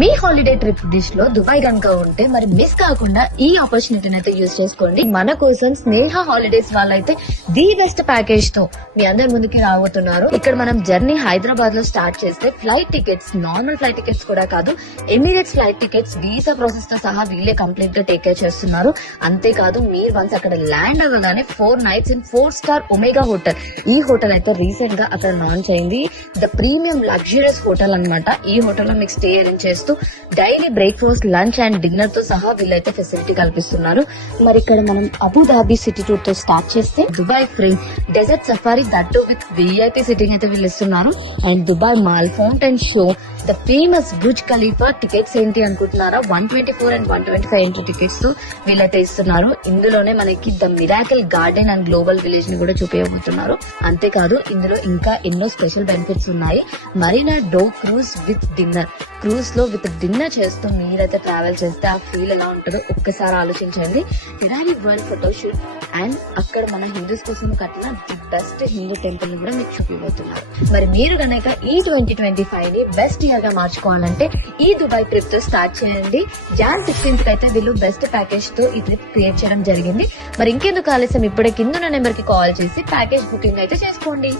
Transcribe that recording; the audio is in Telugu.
మీ హాలిడే ట్రిప్ డిష్ లో దుబాయ్ కనుక ఉంటే మరి మిస్ కాకుండా ఈ ఆపర్చునిటీని అయితే యూజ్ చేసుకోండి. మన కోసం స్నేహ హాలిడేస్ వాళ్ళైతే ది బెస్ట్ ప్యాకేజ్ తో మీ అందరి ముందుకి రాబోతున్నారు. ఇక్కడ మనం జర్నీ హైదరాబాద్ లో స్టార్ట్ చేస్తే flight tickets, normal flight tickets కూడా కాదు, Emirates flight tickets visa process తో సహా వీళ్ళే కంప్లీట్ గా టేక్ కేర్ చేస్తున్నారు. అంతేకాదు మీరు వన్స్ అక్కడ ల్యాండ్ అవ్వగానే 4 nights in 4-star omega hotel. ఈ హోటల్ అయితే రీసెంట్ గా అక్కడ లాంచ్ అయింది. ద ప్రీమియం లగ్జరియస్ హోటల్ అన్నమాట. ఈ హోటల్ లో మీకు స్టే అరేంజ్ చేస్తూ daily breakfast, lunch and dinner తో సహా వీళ్ళైతే ఫెసిలిటీ కల్పిస్తున్నారు. మరి ఇక్కడ మనం అబుదాబి సిటీ టూర్ తో స్టార్ట్ చేస్తే Dubai free desert safari, that with VIP sitting అయితే వీళ్ళు ఇస్తున్నారు. And Dubai mall, fountain show, the famous Burj Khalifa tickets ఏంటి అనుకుంటున్నారా? 124 and 125 ఎంట్రీ టికెట్స్ తో వీళ్ళైతే ఇస్తున్నారు. ఇందులోనే మనకి the miracle garden and global village ని కూడా చూపించబోతున్నారు. అంతేకాదు ఇందులో ఇంకా ఎన్నో స్పెషల్ బెనిఫిట్స్ ఉన్నాయి. Marina dhow cruise with dinner, cruise లో విత్ డిన్నర్ చేస్తూ మీరైతే ట్రావెల్ చేస్తే ఆ ఫీల్ ఎలా ఉంటుందో ఒక్కసారి ఆలోచించండి. ఫెరారీ వరల్డ్ ఫోటోషూట్ అండ్ అక్కడ మన హిందూస్ కోసం కట్టిన ది బెస్ట్ హిందూ టెంపుల్ ని కూడా మీకు చూపించబోతున్నారు. మరి మీరు కనుక ఈ 2025 ని బెస్ట్ ఇయర్ గా మార్చుకోవాలంటే ఈ దుబాయ్ ట్రిప్ తో స్టార్ట్ చేయండి. Jan 16th అయితే వీళ్ళు బెస్ట్ ప్యాకేజ్ తో ఈ ట్రిప్ క్రియేట్ చేయడం జరిగింది. మరి ఇంకెందుకు ఆలస్యం, ఇప్పుడే కింద నెంబర్ కి కాల్ చేసి ప్యాకేజ్ బుకింగ్ అయితే చేసుకోండి.